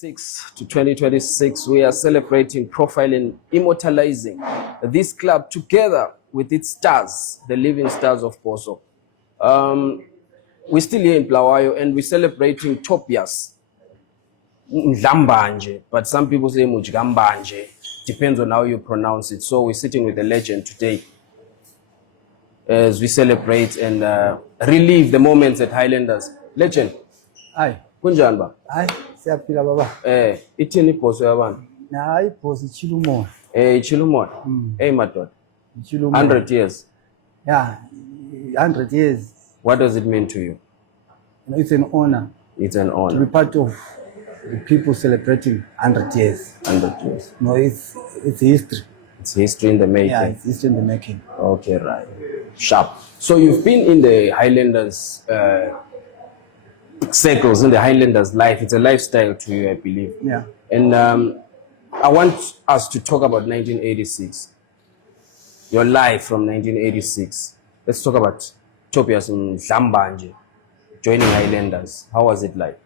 2026 to 2026, we are celebrating, profiling, immortalizing this club together with its stars, the living stars of Bosso. We're still here in Bulawayo and we're celebrating Tobias Madlambanje, but some people say Mzilikazi. Depends on how you pronounce it. So we're sitting with a legend today as we celebrate and relive the moments at Highlanders. Legend. Aye. Kunjani ba? Hayi, siyaphila baba. Ithini ibhoso yabantu? Na ibhoso ichila umoya. Ichila umoya. Madoda. Ichila umoya. 100 years. Yeah, 100 years. What does it mean to you? It's an honor. It's an honor. To be part of the people celebrating 100 years. 100 years. No, it's history. It's history in the making. Yeah, it's history in the making. Okay, right. Sharp. So you've been in the Highlanders circles, in the Highlanders life. It's a lifestyle to you, I believe. Yeah. And I want us to talk about 1986. Your life from 1986. Let's talk about Tobias Madlambanje joining Highlanders. How was it like?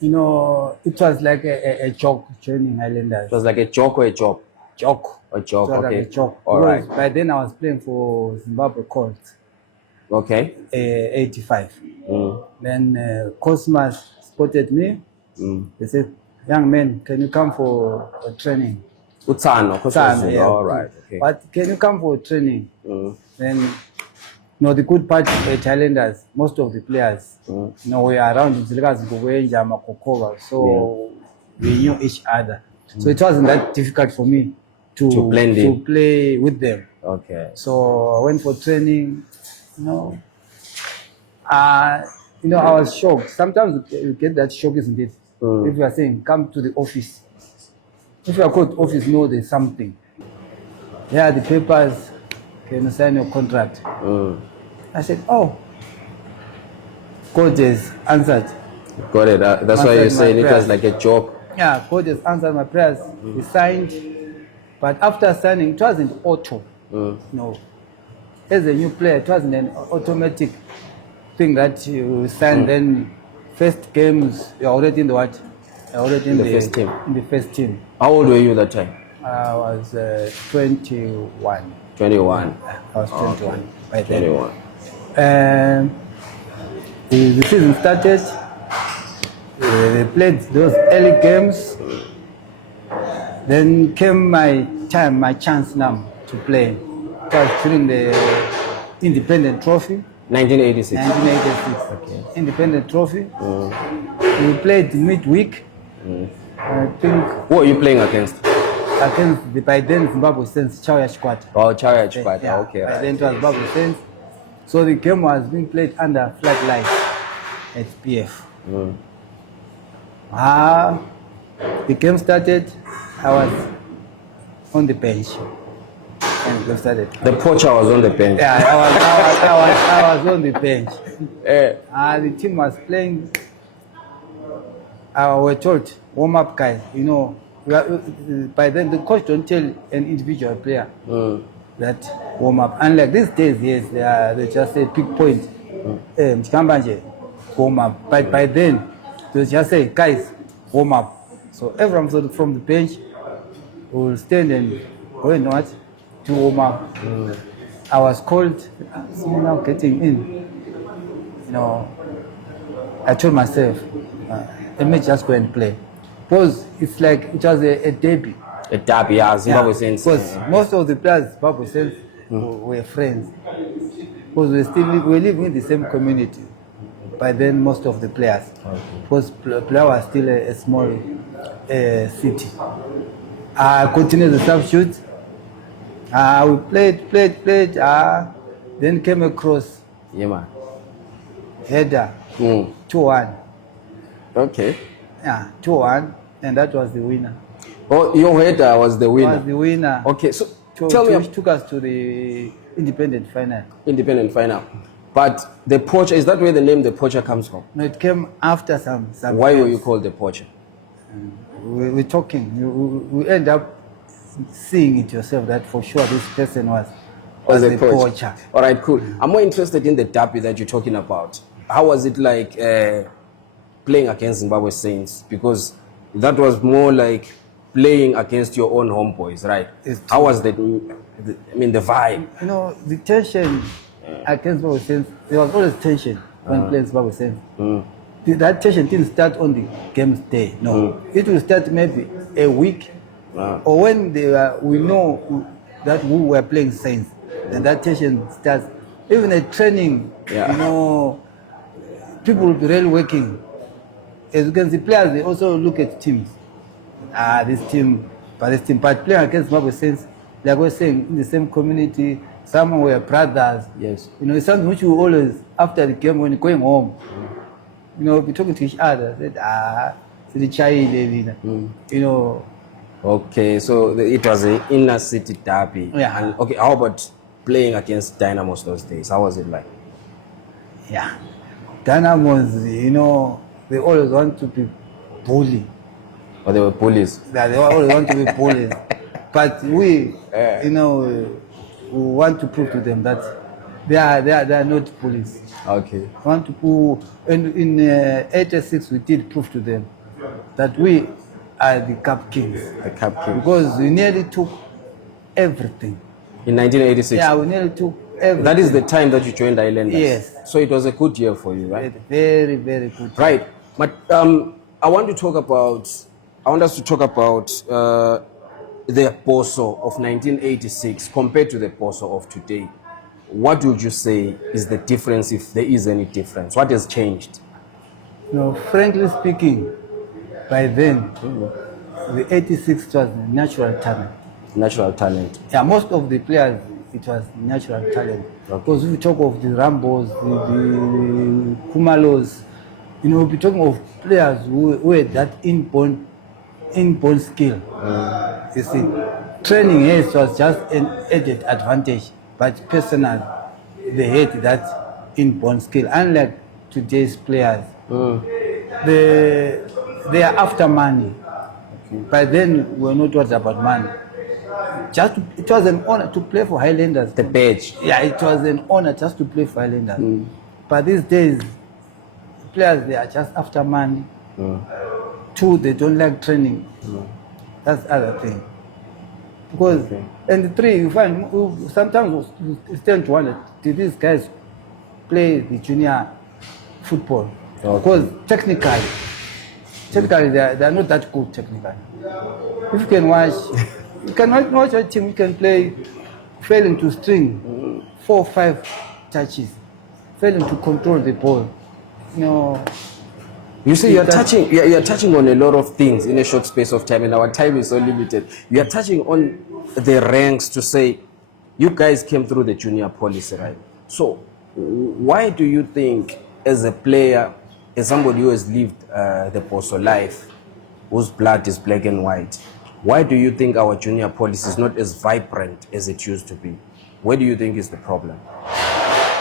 You know, it was like a joke joining Highlanders. It was like a joke or a job? Joke. A joke, it was okay. Like a joke. All right. By then I was playing for Zimbabwe Colts. Okay. 85. Then Cosmas spotted me. They said, "Young man, can you come for a training?" Utsano, yeah. All right. Okay. But can you come for training? Then, you know, the good part at Highlanders, most of the players, you know, were around Mzilikazi, so we knew each other. So it wasn't that difficult for me to play with them. Okay. So I went for training. You know, I was shocked. Sometimes you get that shock, isn't it? If you are saying, come to the office. If you are called office, know there's something. Here are the papers, can you sign your contract? I said, oh, coach has answered. Got it. That's why you're saying it was like a joke. Yeah, coach has answered my prayers. He signed. But after signing, it wasn't auto. No. As a new player, it wasn't an automatic thing that you sign. Then first games, you're already in the what? Already in the first team. In the first team. How old were you that time? I was 21. 21. I was 21. By then. 21. The season started. They played those early games. Then came my chance now to play. It was during the Independent Trophy. 1986. 1986. Okay. Independent Trophy. We played midweek. I think. Who are you playing against? Against by then Zimbabwe Saints, Chauya Squad. Oh, Chauya Squad. Yeah. Okay. By then it was Zimbabwe Saints. So the game was being played under flag lights at PF. The game started. I was on the bench. And the game started. The poacher was on the bench. Yeah, I was on the bench. The team was playing. We're told, warm up guys, you know, by then the coach don't tell an individual player that warm up. Unlike these days, yes, they just say pick point, Mzilikazi, warm up. But by then, they just say, guys, warm up. So everyone from the bench will stand and go and what? To warm up. I was called, see now getting in. You know, I told myself, let me just go and play. Because it's like it was a derby. A derby, yeah, Zimbabwe Saints. Because most of the players Zimbabwe Saints were friends. Because we were living in the same community. By then, most of the players. Because Bulawayo was still a small city. I continued the substitute. We played. Then came across. Yeah, man. Header. 2-1. Okay. Yeah, 2-1, and that was the winner. Oh, your header was the winner. Was the winner. Okay, so tell me, which took us to the independent final. Independent final. But the poacher, is that where the name the poacher comes from? No, it came after some. Why were you called the poacher? We're talking. We end up seeing it yourself that for sure this person was the poacher. All right, cool. I'm more interested in the derby that you're talking about. How was it like playing against Zimbabwe Saints? Because that was more like playing against your own homeboys, right? How was the vibe? You know, the tension against Zimbabwe Saints, there was always tension when playing Zimbabwe Saints. That tension didn't start on the game's day, no. It will start maybe a week, or when we know that we were playing Saints, then that tension starts. Even at training, you know, people will be really working. As you can see, players, they also look at teams. This team, but playing against Zimbabwe Saints, like we're saying, in the same community, some were brothers. Yes. You know, it's something which you always, after the game, when you're going home, you know, be talking to each other. Said, it's the child, you know. Okay, so it was an inner city derby. Yeah. And okay, how about playing against Dynamos those days? How was it like? Yeah. Dynamos, you know, they always want to be bully. Or they were bullies? Yeah, they always want to be bullies. But we, you know, we want to prove to them that they are not bullies. Okay. We want to prove, and in 86 we did prove to them that we are the Cup Kings. The Cup Kings. Because we nearly took everything. In 1986? Yeah, we nearly took everything. That is the time that you joined Highlanders? Yes. So it was a good year for you, right? Very, very good. Right. But I want us to talk about the Bosso of 1986 compared to the Bosso of today. What would you say is the difference, if there is any difference? What has changed? You know, frankly speaking, by then, the 86 was natural talent. Natural talent. Yeah, most of the players, it was natural talent. Okay. Because if we talk of the Rambos, the Kumalos, you know, we'll be talking of players who had that inborn skill. You see, training here was just an added advantage, but personal, they had that inborn skill. Unlike today's players, they are after money. By then, we were not worried about money. It was an honor to play for Highlanders. The badge. Yeah, it was an honor just to play for Highlanders. But these days, players, they are just after money. Two, they don't like training. That's the other thing. Because, and three, you find, sometimes you tend to wonder, did these guys play the junior football? Because technically, they are not that good technically. If you can watch a team, you can play, failing to string 4 or 5 touches, failing to control the ball. You know, you see, you are touching on a lot of things in a short space of time, and our time is so limited. You are touching on the ranks to say, you guys came through the junior policy, right? So, why do you think, as a player, as somebody who has lived the Bosso life, whose blood is black and white, why do you think our junior policy is not as vibrant as it used to be? Where do you think is the problem?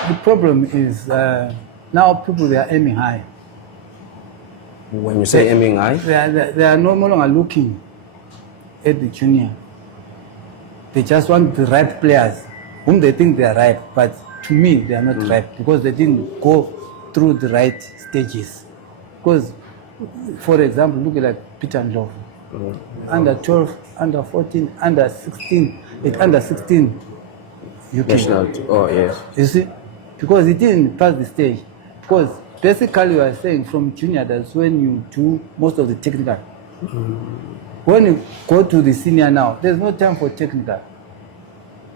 The problem is now people, they are aiming high. When you say aiming high? They are no longer looking at the junior. They just want the right players whom they think they are ripe, but to me they are not ripe because they didn't go through the right stages. Because, for example, look at like Peter Ndlovu. Under 12, under 14, under 16. At under 16, you can. Oh, yes. You see? Because he didn't pass the stage. Because basically, we are saying from junior, that's when you do most of the technical. When you go to the senior now, there's no time for technical.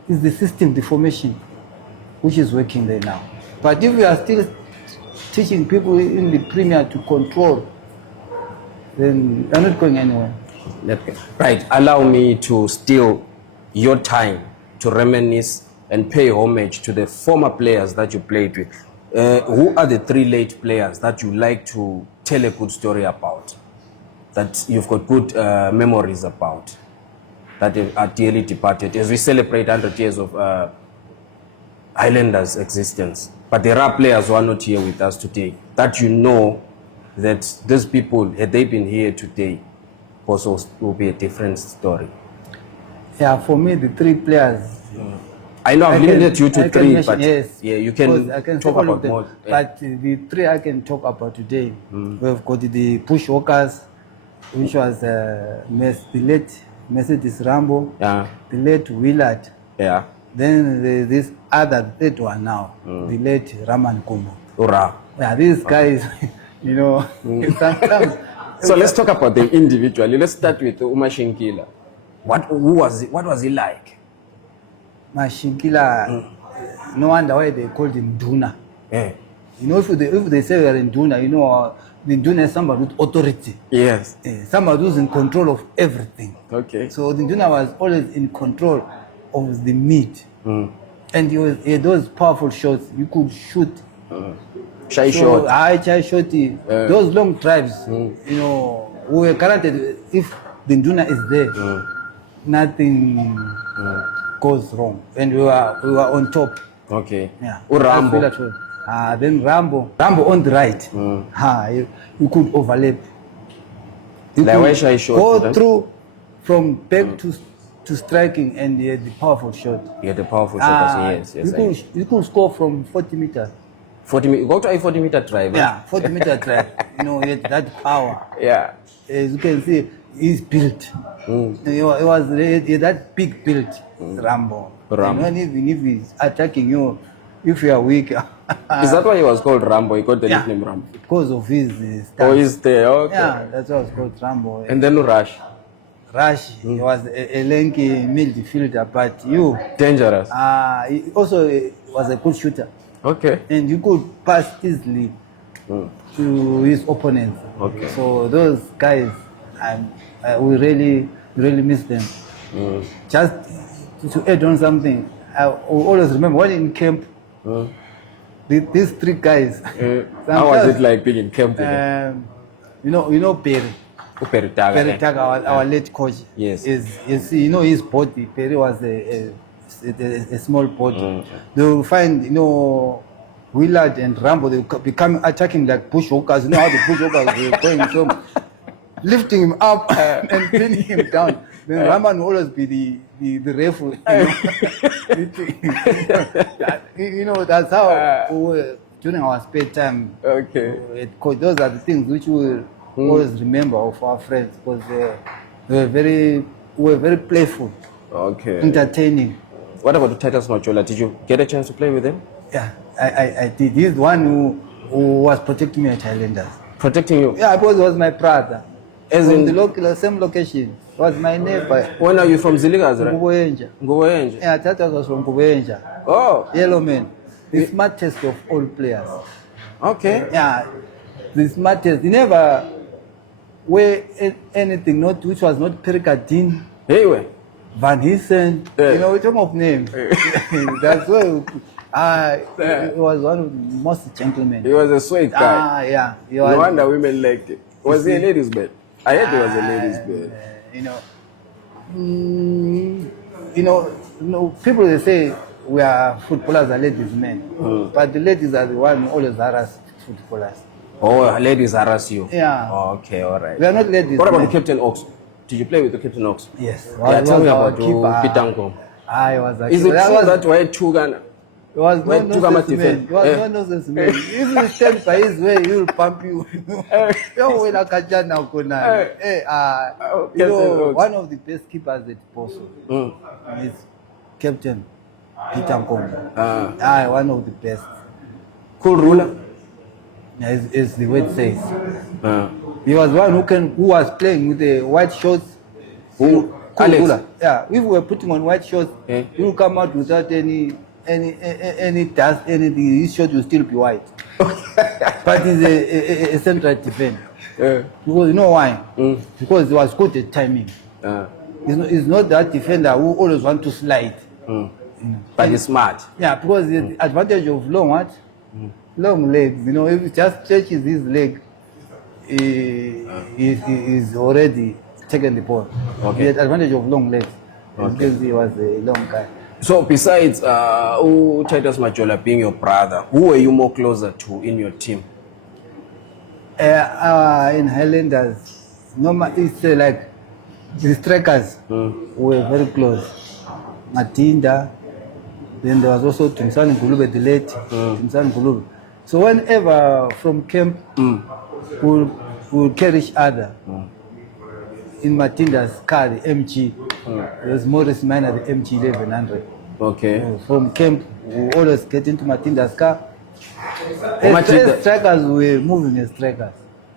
It's the system, the formation, which is working there now. But if we are still teaching people in the premier to control, then they're not going anywhere. Right. Allow me to steal your time to reminisce and pay homage to the former players that you played with. Who are the 3 late players that you like to tell a good story about, that you've got good memories about, that are dearly departed, as we celebrate 100 years of Highlanders' existence? But there are players who are not here with us today, that you know that these people, had they been here today, also will be a different story. Yeah, for me, the 3 players. I know I've limited you to 3, but yes, yeah, you can talk about them, more. But the 3 I can talk about today, we've got the bushwalkers, which was the late Mercedes Rambo, Yeah. the late Willard. Yeah. Then this other third one now, the late Raman Kumo. Ura. Yeah, these guys, you know, sometimes. So let's talk about them individually. Let's start with Umashinkila. What was he like? Mashinkila, no wonder why they called him Duna. Yeah. You know, if they say we are in Duna, you know, the Duna is somebody with authority. Yes. Somebody who's in control of everything. Okay. So the Duna was always in control of the meat. And he had those powerful shots. You could shoot. Shy shot. Chai shoti. Those long drives, you know, we were guaranteed if the Duna is there, nothing goes wrong. And we were on top. Okay. Yeah. Rambo. Then Rambo on the right. You could overlap. You Like where could Shy shot. go through from back to striking, and he had the powerful shot. Yeah, the powerful shot. Yes. You could score from 40 meters. 40 meters. Go to a 40-meter drive. Yeah, 40-meter drive. You know, he had that power. Yeah. As you can see, he's built. He had that big build, Rambo. And when even if he's attacking you, if you are weak. Is that why he was called Rambo? He got the nickname Rambo? Because of his stance. Oh, he's there. Okay. Yeah, that's why it's called Rambo. And then Rush. He was a lanky midfielder, but Dangerous. he also was a good shooter. Okay. And you could pass easily to his opponents. Okay. So those guys, we really miss them. Just to add on something, I always remember when in camp, these three guys. How was it like being in camp with them? You know Perry. Perry Taga, our late coach. Yes. You know his body. Perry was a small body. They will find, you know, Willard and Rambo, they will become attacking like bushwalkers. You know how the bushwalkers were going from lifting him up and pinning him down. Then Raman will always be the referee. You know, that's how we were during our spare time. Okay. Those are the things which we will always remember of our friends, because we were very playful. Okay. Entertaining. What about Tobias Madlambanje? Did you get a chance to play with him? Yeah, I did. He's the one who was protecting me at Highlanders. Protecting you? Yeah, because he was my brother. As in the same location. He was my neighbor. When are you from Mzilikazi, right? Nguboyenja. Yeah, Tata was from Nguboyenja. Oh. Yellow man. The smartest of all players. Okay. Yeah, the smartest. He never wear anything which was not Pericardine. Anyway. Van Hissen, you know, we talk of names. That's why he was one of the most gentlemen. He was a sweet guy. Yeah. No wonder women liked it. Was he a ladies' bed? I heard he was a ladies' bed. You know, people they say we are footballers are ladies men, but the ladies are the one who always harass footballers. Oh, ladies harass you? Yeah. Oh, okay, all right. We are not ladies. What about the Captain Oaks? Did you play with the Captain Oaks? Yes. Yeah, tell me about Pitanko. I was a Is it true that way two Ghana? He was no nonsense man. He was no nonsense man. If you stand by his way, he will pump you. You know, one of the best keepers at Bosso is Captain Pitanko. One of the best. Cool ruler? As the word says. He was one who was playing with the white shorts. Alex. Yeah, if we were putting on white shorts, he will come out without any dust, anything. His shirt will still be white. But he's a central defender. Because you know why? Because he was good at timing. He's not that defender who always want to slide. But he's smart. Yeah, because the advantage of long legs. You know, if he just stretches his leg, he's already taken the ball. Okay. He had advantage of long legs because he was a long guy. So besides Tobias Madlambanje being your brother, who were you more closer to in your team? In Highlanders, it's like the strikers were very close. Matinda, then there was also Tumsani Gulube, the late Tumsani Gulube. So whenever from camp, we'll carry each other. in Matinda's car, the MG. There's Morris Minor, the MG 1100. Okay. From camp, we always get into Matinda's car. Matinda- As strikers, we're moving as strikers.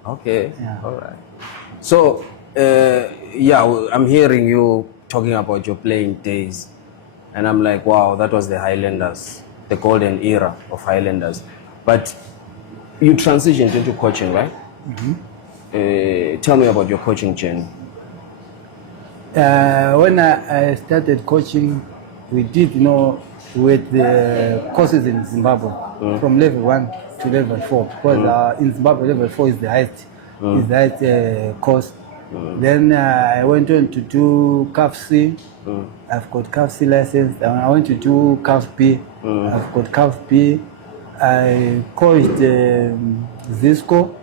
Okay. Yeah. All right. So, I'm hearing you talking about your playing days, and I'm like, wow, that was the Highlanders, the golden era of Highlanders. But you transitioned into coaching, right? Tell me about your coaching journey. When I started coaching, we did, with the courses in Zimbabwe from level 1 to level 4 because in Zimbabwe level 4 is the highest course. Then I went on to do CAF C. I've got CAF C license. I went to do CAF B. I've got CAF B. I coached Zisco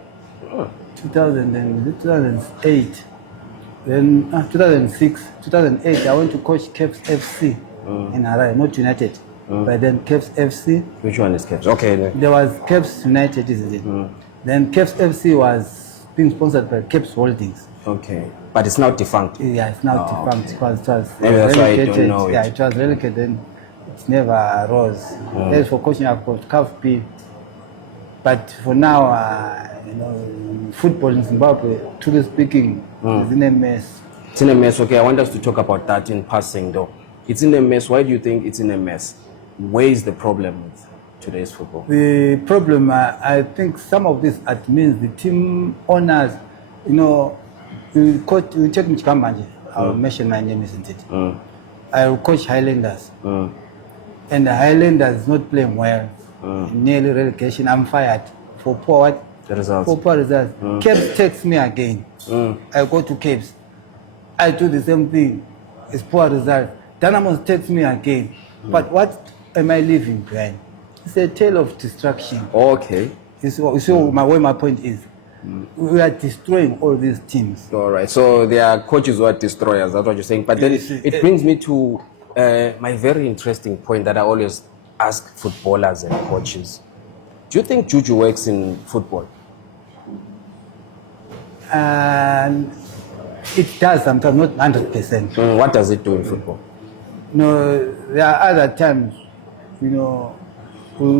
2008. Then 2006, 2008, I went to coach Caps FC in Harare, not United. But then Caps FC. Which one is Caps? Okay. There was Caps United, isn't it? Then Caps FC was being sponsored by Caps Holdings. Okay. But it's now defunct. Yeah, it's now defunct because it was Maybe that's why I don't know Yeah, it. it was relegated and it never rose. As for coaching, I've got CAF B. But for now, football in Zimbabwe, truly speaking, is in a mess. It's in a mess. Okay, I want us to talk about that in passing, though. It's in a mess. Why do you think it's in a mess? Where is the problem with today's football? The problem, I think some of this admins, the team owners, we check Mzilikazi. I'll mention my name, isn't it? I will coach Highlanders. And the Highlanders is not playing well. Nearly relegation. I'm fired for poor results. For poor results. Caps takes me again. I go to Caps. I do the same thing. It's poor results. Dynamos takes me again. But what am I leaving behind? It's a tale of destruction. Okay. You see where my point is. We are destroying all these teams. All right. So there are coaches who are destroyers. That's what you're saying. But then it brings me to my very interesting point that I always ask footballers and coaches. Do you think juju works in football? And it does sometimes, not 100%. What does it do in football? There are other times, we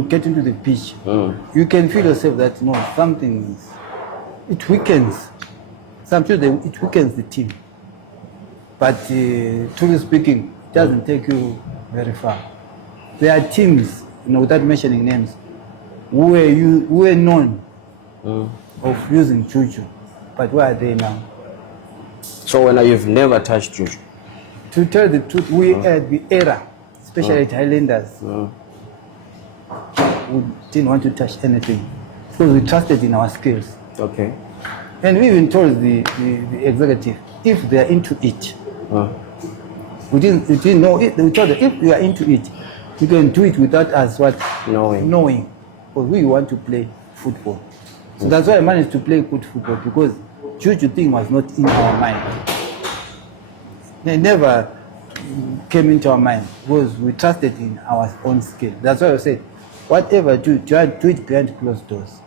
get into the pitch. You can feel yourself that it weakens. Sometimes it weakens the team. But truly speaking, it doesn't take you very far. There are teams, without mentioning names, who were known of using juju. But where are they now? So when you've never touched juju? To tell the truth, we at the era, especially at Highlanders, we didn't want to touch anything because we trusted in our skills. Okay. And we even told the executive, if they are into it, we didn't know it. We told them, if you are into it, you can do it without us knowing. Because we want to play football. So that's why I managed to play good football, because juju thing was not in our mind. They never came into our mind because we trusted in our own skill. That's why I said, whatever you do, try to do it behind closed doors.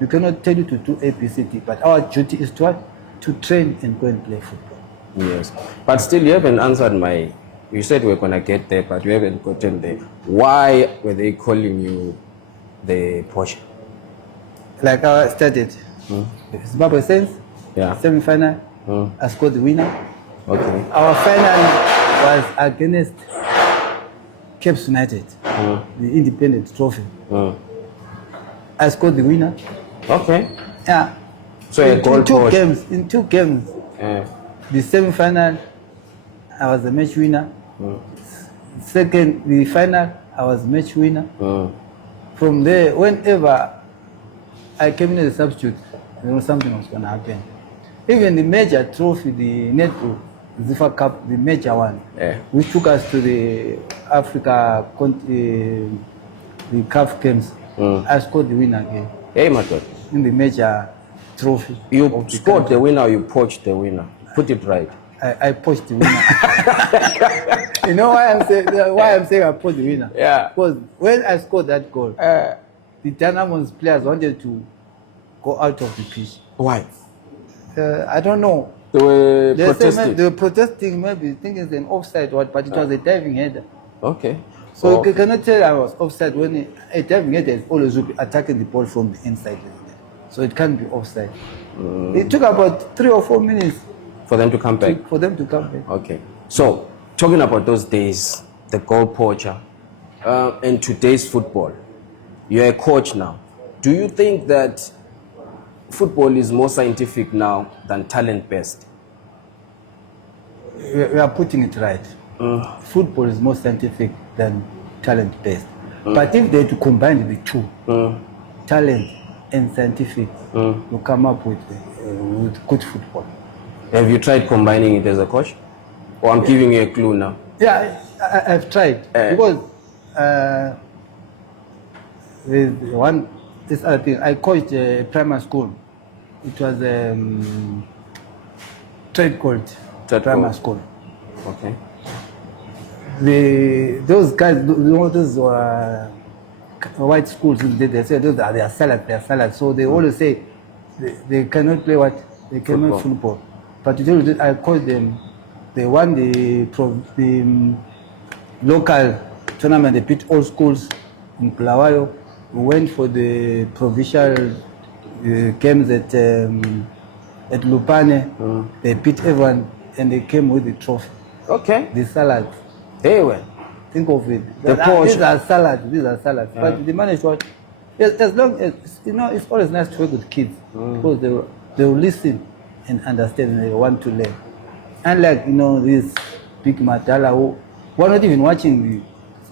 We cannot tell you to do ABCD, but our duty is to train and go and play football. Yes. But still, you haven't answered you said we're going to get there, but you haven't gotten there. Why were they calling you the Porsche? Like I started, Zimbabwe Saints, semi-final, I scored the winner. Okay. Our final was against Caps United, the independent trophy. I scored the winner. Okay. Yeah. So in two games, the semi-final, I was the match winner. Second, the final, I was match winner. From there, whenever I came in as a substitute, something was going to happen. Even the major trophy, the Netball, Zifa Cup, the major one, which took us to the Africa, the CAF games, I scored the winner again. Hey, my God. In the major trophy. You scored the winner or you poached the winner? Put it right. I poached the winner. You know why I'm saying I poached the winner? Yeah. Because when I scored that goal, the Dynamos players wanted to go out of the pitch. Why? I don't know. They were They say protesting. they were protesting, maybe thinking it's an offside, but it was a diving header. Okay. So you cannot tell I was offside when a diving header is always will be attacking the ball from the inside. So it can't be offside. It took about 3 or 4 minutes For them to come back. for them to come back. Okay. So, talking about those days, the goal poacher, and today's football, you're a coach now. Do you think that football is more scientific now than talent-based? We are putting it right. Football is more scientific than talent-based. But if they to combine the two, talent and scientific, you come up with good football. Have you tried combining it as a coach? Or I'm giving you a clue now. Yeah, I've tried. Because this other thing, I coached a primary school. It was trade court primary school. Okay. Those guys, those white schools, they say those are their salad. So they always say they cannot play what? They cannot football. But to tell you that I coached them. They won the local tournament. They beat all schools in Bulawayo. We went for the provincial games at Lupane. They beat everyone and they came with the trophy. Okay. The salad. They were. Think of it. These are salads. But the managed what? As long as, it's always nice to work with kids because they will listen and understand and they want to learn. Unlike, this big Matala who are not even watching do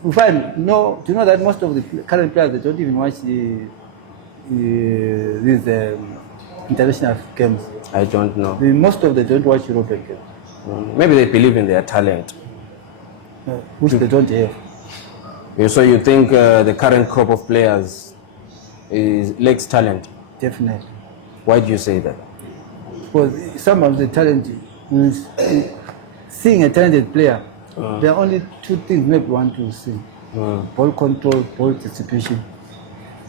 you know that most of the current players, they don't even watch these international games. I don't know. Most of them don't watch European games. Maybe they believe in their talent. Which they don't have. So you think the current crop of players lacks talent? Definitely. Why do you say that? Because some of the talent, seeing a talented player, there are only 2 things maybe want to see. Ball control, ball distribution.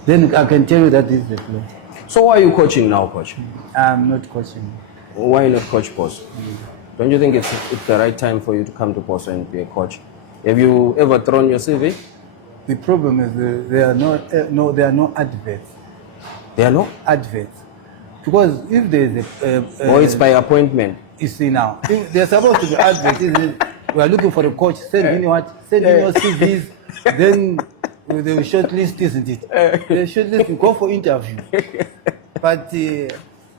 Then I can tell you that this is the play. So why are you coaching now, coach? I'm not coaching. Why not coach Bosso? Don't you think it's the right time for you to come to Bosso and be a coach? Have you ever thrown your CV? The problem is there are no adverts. There are no? Adverts. Because if there is or it's by appointment? You see now, if there's supposed to be adverts. We are looking for a coach. Send in your CVs. Then they will shortlist, isn't it? They shortlist. You go for interview. But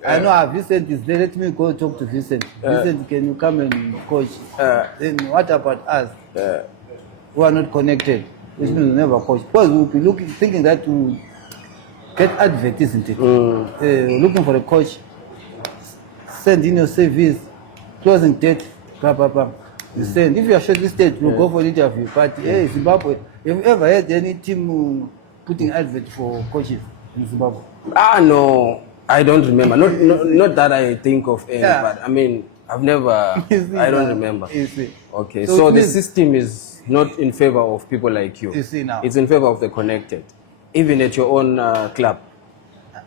I know Vincent is there. Let me go talk to Vincent. Vincent, can you come and coach? Then what about us? Who are not connected? Which means we never coach. Because we'll be thinking that to get advert, isn't it? Looking for a coach. Send in your CVs. Closing date. Blah, blah, blah. You send. If you are shortlisted, we'll go for an interview. But hey, Zimbabwe, have you ever had any team putting advert for coaches in Zimbabwe? No. I don't remember. Not that I think of any, but I mean, I've never, I don't remember. Okay, so the system is not in favor of people like you. You see now. It's in favor of the connected. Even at your own club,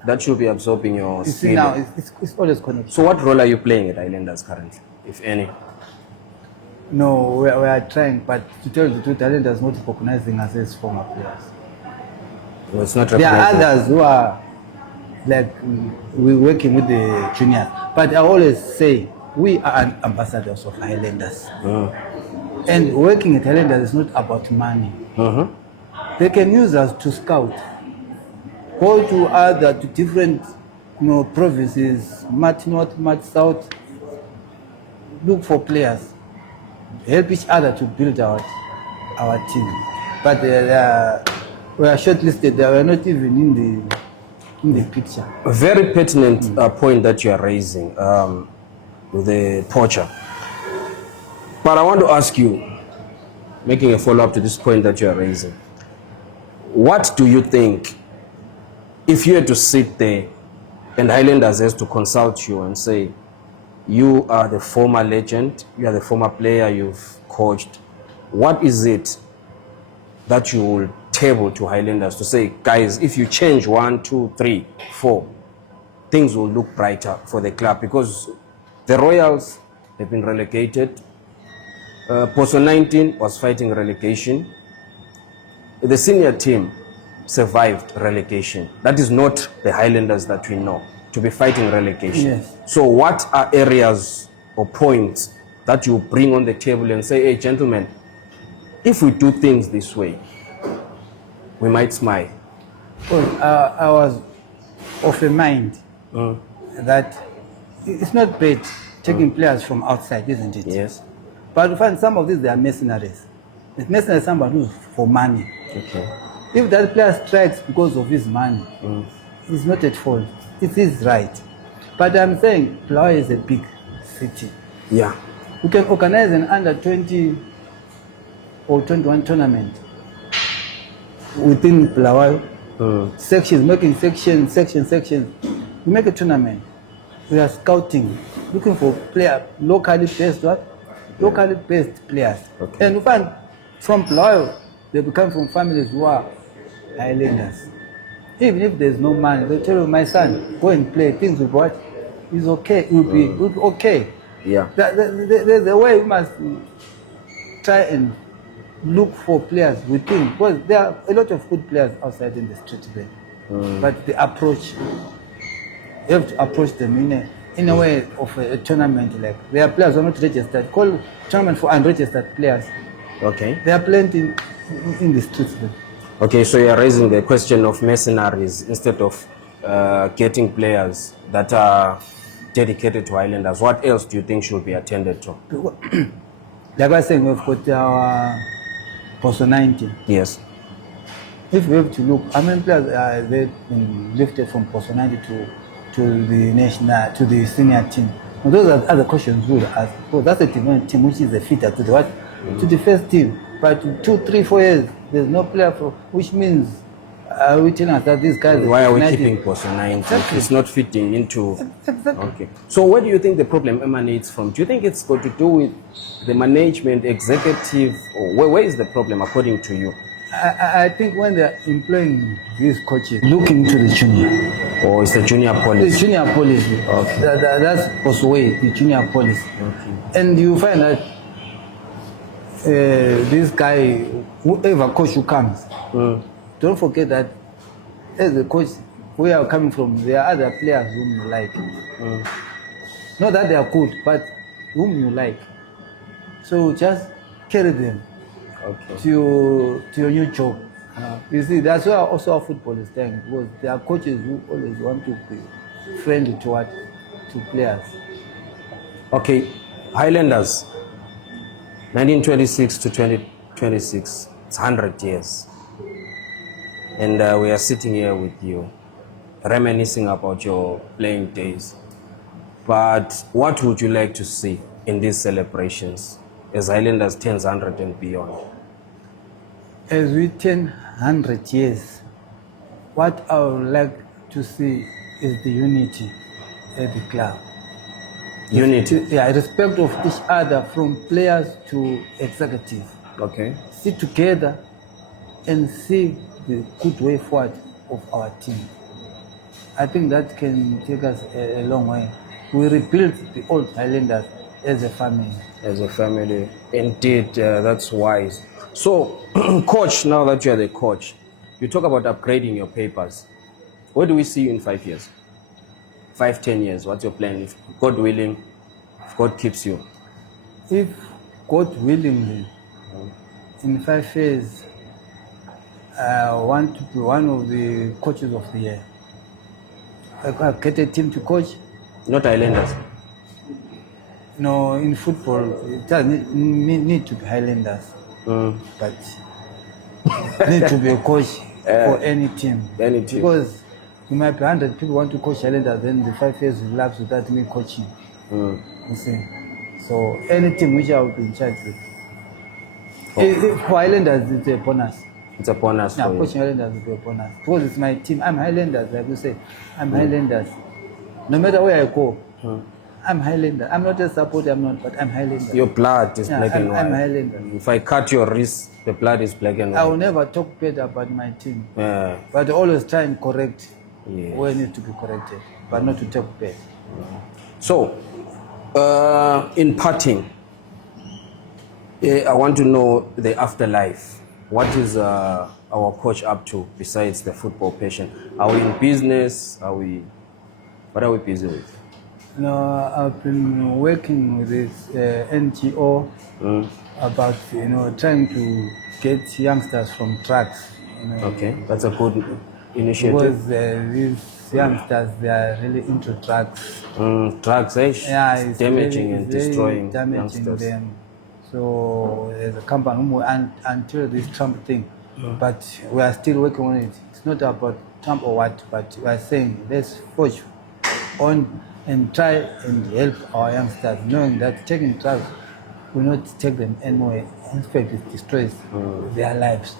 that should be absorbing your You see now, it's always connected. So what role are you playing at Highlanders currently, if any? No, we are trying, but to tell you the truth, Highlanders not recognizing us as former players. No, it's not there are others who are like we're working with the juniors. But I always say we are ambassadors of Highlanders. And working at Highlanders is not about money. They can use us to scout. Go to different provinces, much north, much south. Look for players. Help each other to build our team. But we are shortlisted. They were not even in the picture. A very pertinent point that you are raising with the poacher. But I want to ask you, making a follow-up to this point that you are raising, what do you think, if you had to sit there and Highlanders has to consult you and say, you are the former legend, you are the former player, you've coached, what is it that you will table to Highlanders to say, guys, if you change 1, 2, 3, 4, things will look brighter for the club? Because The Royals have been relegated. Bosso 19 was fighting relegation. The senior team survived relegation. That is not the Highlanders that we know to be fighting relegation. Yes. So what are areas or points that you bring on the table and say, hey, gentlemen, if we do things this way, we might smile? Well, I was of a mind that it's not bad taking players from outside, isn't it? Yes. But you find some of these, they are mercenaries. It's mercenary is somebody who's for money. Okay. If that player strikes because of his money, it's not at fault. It is right. But I'm saying Bulawayo is a big city. Yeah. You can organize an under 20 or 21 tournament within Bulawayo. Sections, making sections. You make a tournament. We are scouting, looking for player, locally based what? Locally based players. Okay. And you find from Bulawayo, they become from families who are Highlanders. Even if there's no money, they tell you, my son, go and play. Things will what? It's okay. It will be okay. Yeah. There's a way we must try and look for players within, because there are a lot of good players outside in the street there. But the approach, you have to approach them in a way of a tournament. Like there are players who are not registered. Call tournament for unregistered players. Okay. There are plenty in the streets there. Okay, so you're raising the question of mercenaries instead of getting players that are dedicated to Highlanders. What else do you think should be attended to? Like I was saying, we've got our Bosso 19. Yes. If we have to look, how many players they've been lifted from Bosso 90 to the national, to the senior team? Now, those are other questions we would ask. Oh, that's a team which is a fitter to the what? To the first team. But 2, 3, 4 years, there's no player for, which means we telling us that these guys. Why are we keeping Bosso 90? Exactly. It's not fitting into. Exactly. Okay. So where do you think the problem emanates from? Do you think it's got to do with the management, executive, or where is the problem according to you? I think when they're employing these coaches, look into the junior. Or is the junior policy? The junior policy. Okay. That's Bosso way, the junior policy. Okay. And you find that this guy, whoever coach who comes, don't forget that as a coach, where are coming from, there are other players whom you like. Not that they are good, but whom you like. So just carry them to your new job. You see, that's why also our football is staying, because there are coaches who always want to be friendly to players. Okay, Highlanders, 1926 to 2026, it's 100 years. And we are sitting here with you, reminiscing about your playing days. But what would you like to see in these celebrations as Highlanders turns 100 and beyond? As we turn 100 years, what I would like to see is the unity at the club. Unity? Yeah, respect of each other from players to executive. Okay. Sit together and see the good way forward of our team. I think that can take us a long way. We rebuild the old Highlanders as a family. As a family, indeed, that's wise. So, coach, now that you're the coach, you talk about upgrading your papers. Where do we see you in 5 years? 5, 10 years, what's your plan? If God willing, if God keeps you. If God willingly, in 5 years, I want to be one of the coaches of the year. I get a team to coach. Not Highlanders. No, in football, it doesn't need to be Highlanders. But need to be a coach for any team. Any team. Because you might be 100 people want to coach Highlanders, then the 5 years will lapse without me coaching. You see. So any team which I will be in charge with. For Highlanders, it's a bonus. It's a bonus. Yeah, for coaching Highlanders will be a bonus. Because it's my team. I'm Highlanders, like you say. I'm Highlanders. No matter where I go, I'm Highlander. I'm not a supporter, but I'm Highlander. Your blood is black and white. I'm Highlander. If I cut your wrist, the blood is black and white. I will never talk bad about my team. Yeah. But always try and correct Yes. where it needs to be corrected, but not to talk bad. So, In parting, I want to know the afterlife. What is our coach up to besides the football passion? Are we in business? What are we busy with? No, I've been working with this NGO about trying to get youngsters from drugs. Okay, that's a good initiative. Because these youngsters, they are really into drugs. Drugs, Yeah, it's damaging really, and destroying damaging youngsters. them. So there's a company until this Trump thing, but we are still working on it. It's not about Trump or what, but we are saying let's push on and try and help our youngsters, knowing that taking drugs will not take them anywhere. In fact, it destroys their lives.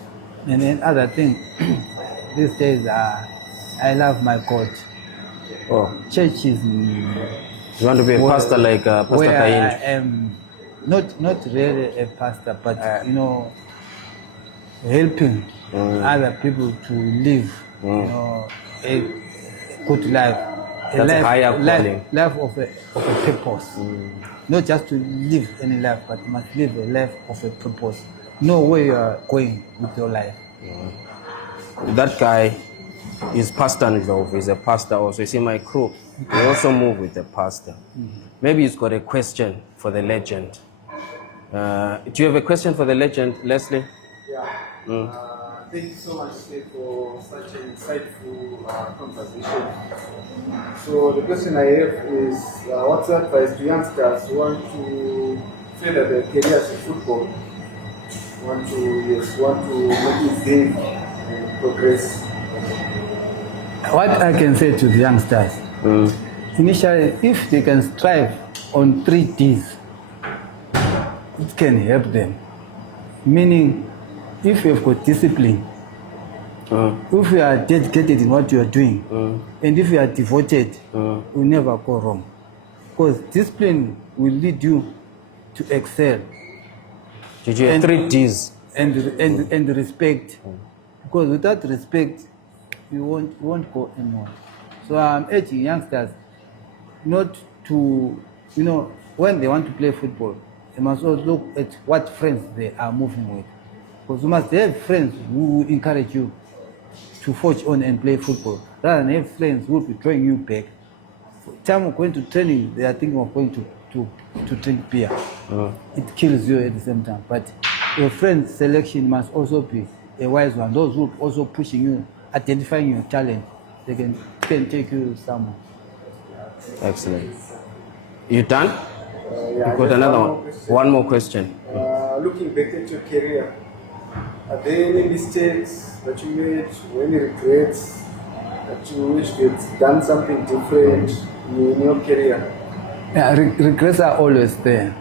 And then other thing, these days, I love my God. Oh, Church is you want to be a pastor like Pastor where I Kain? am not really a pastor, but helping other people to live a good life, That's a higher calling. life of a purpose. Not just to live any life, but you must live a life of a purpose. Know where you are going with your life. That guy is Pastor Ndlovu. He's a pastor also. You see, my crew, we also move with the pastor. Maybe he's got a question for the legend. Do you have a question for the legend, Leslie? Yeah. Thank you so much, Steve, for such an insightful conversation. So the question I have is, what's your advice to youngsters who want to further their careers in football? Want to make it big and progress? What I can say to the youngsters, initially, if they can strive on 3 Ds, it can help them. Meaning, if you've got discipline, if you are dedicated in what you are doing, and if you are devoted, you will never go wrong. Because discipline will lead you to excel. Did you have 3 Ds? And respect. Because without respect, you won't go anywhere. So I'm urging youngsters not to, when they want to play football, they must also look at what friends they are moving with. Because you must have friends who will encourage you to forge on and play football, rather than have friends who will be drawing you back. Time of going to training, they are thinking of going to drink beer. It kills you at the same time. But your friend selection must also be a wise one. Those who are also pushing you, identifying your talent, they can take you somewhere. Excellent. You done? Yeah, You got another one? One more question. Looking back at your career, are there any mistakes that you made or any regrets that you wish you had done something different in your career? Yeah, regrets are always there.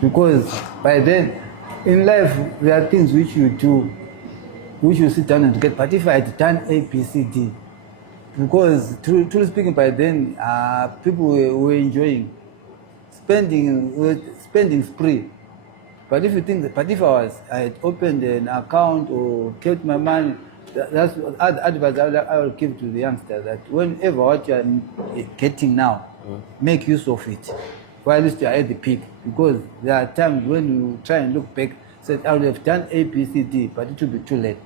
Because by then, in life, there are things which you do, which you sit down and get. But if I had done A, B, C, D, because truly speaking, by then, people were enjoying spending spree. But if you think that, but if I had opened an account or kept my money, that's advice I will give to the youngsters, that whenever what you are getting now, make use of it while you are at the peak. Because there are times when you try and look back, say, I would have done A, B, C, D, but it will be too late.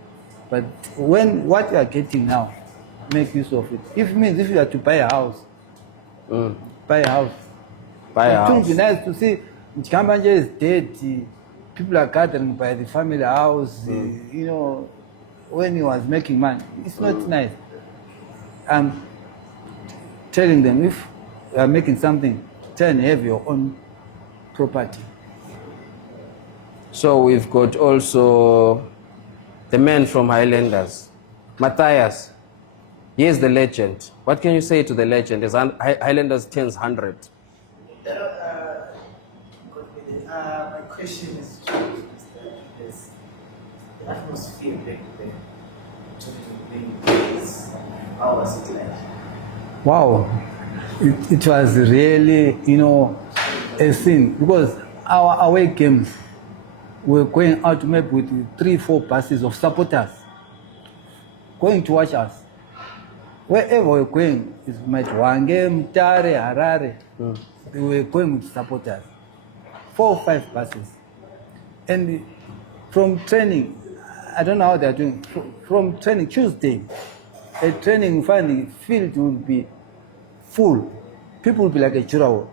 But when what you are getting now, make use of it. If you are to buy a house, buy a house. It would be nice to see Mzilikazi is dead. People are gathering by the family house. When he was making money, it's not nice. I'm telling them, if you are making something, try and have your own property. So we've got also the man from Highlanders, Matthias. He is the legend. What can you say to the legend as Highlanders turns 100? My question is to Mr. The atmosphere back then, how was it like? Wow, it was really, a sin, because our away games, we were going out maybe with 3-4 buses of supporters going to watch us. Wherever we're going, it's Metwange, Mtare, Harare. they were going with supporters. 4 or 5 buses. And from training, I don't know how they're doing. From training, Tuesday, a training finally field will be full. People will be like a churro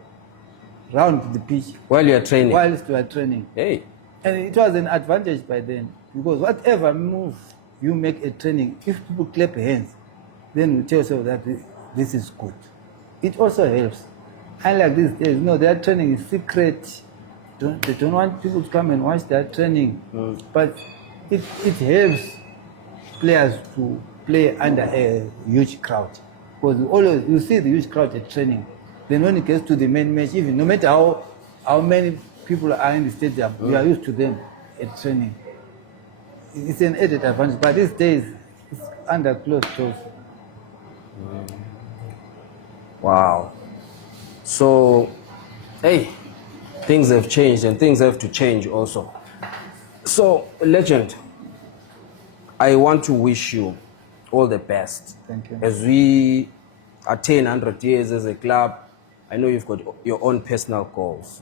round the pitch. While you're training? Whilst we are training. Hey. And it was an advantage by then, because whatever move you make a training, if people clap hands, then you tell yourself that this is good. It also helps. Unlike these days, no, their training is secret. They don't want people to come and watch their training. But it helps players to play under a huge crowd. Because always you see the huge crowd at training. Then when it gets to the main match, even no matter how many people are in the stadium, you are used to them at training. It's an added advantage. But these days, it's under closed doors. Wow. So, hey, things have changed and things have to change also. So, legend, I want to wish you all the best. Thank you. As we attain 100 years as a club, I know you've got your own personal goals.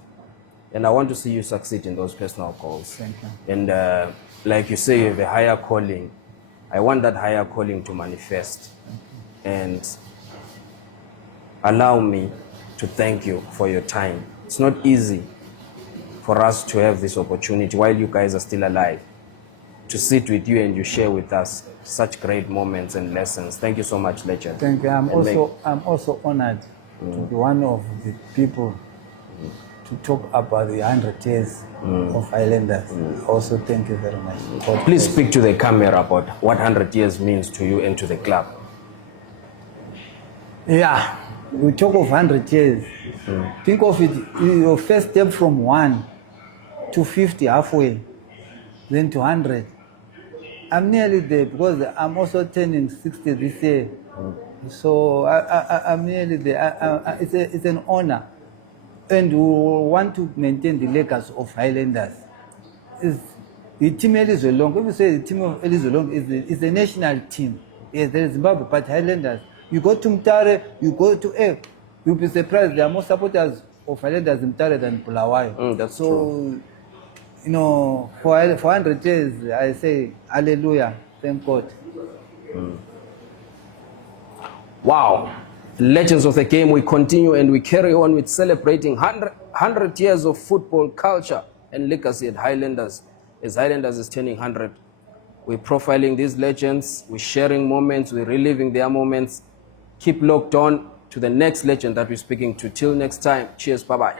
And I want to see you succeed in those personal goals. Thank you. And like you say, you have a higher calling. I want that higher calling to manifest. And allow me to thank you for your time. It's not easy for us to have this opportunity while you guys are still alive, to sit with you and you share with us such great moments and lessons. Thank you so much, legend. Thank you. I'm also honored to be one of the people to talk about the 100 years of Highlanders. Also, thank you very much. Please speak to the camera about what 100 years means to you and to the club. Yeah, we talk of 100 years. Think of it, your first step from 1 to 50 halfway, then to 100. I'm nearly there because I'm also turning 60 this year. So I'm nearly there. It's an honor. And we want to maintain the legacy of Highlanders. The team Elizalong, if you say the team of Elizalong is the national team. Yes, there is Zimbabwe, but Highlanders. You go to Mtare, you go to F, you'll be surprised there are more supporters of Highlanders in Mtare than Bulawayo. That's so, true. You know, for 100 years, I say, hallelujah, thank God. Wow. Legends of the game, we continue and we carry on with celebrating 100 years of football culture and legacy at Highlanders. As Highlanders is turning 100, we're profiling these legends, we're sharing moments, we're reliving their moments. Keep locked on to the next legend that we're speaking to. Till next time, cheers, bye-bye.